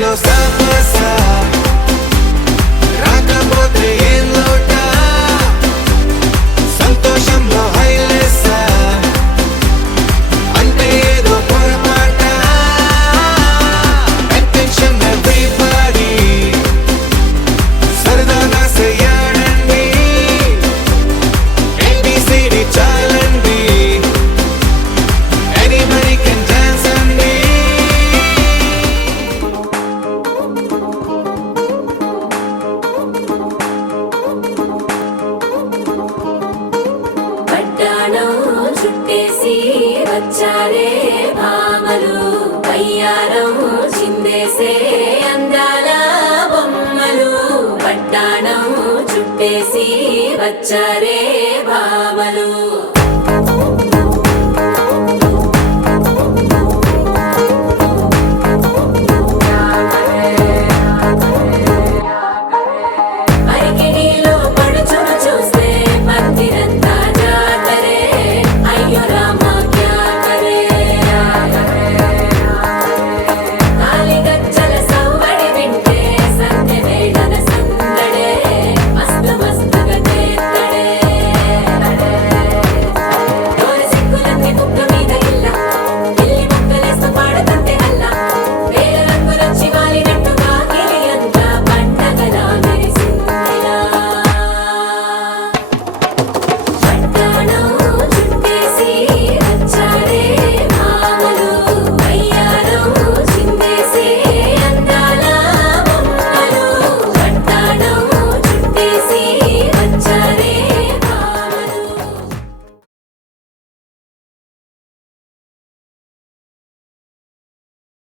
లో సాపసా రాకపోతే ఏం లోటా సంతోషంలో హైలేసా అంటే ఏదో పొరపాట అటెన్షన్ ఎవ్రీబడి సరదాగా చేయాలండి ABCD చాలండి anybody can dance అండి పట్టాణం చుట్టేసి వచ్చారే భామలు పయ్యారం చిందేసే అందాల బొమ్మలు పట్టాణం చుట్టేసి వచ్చారే భామలు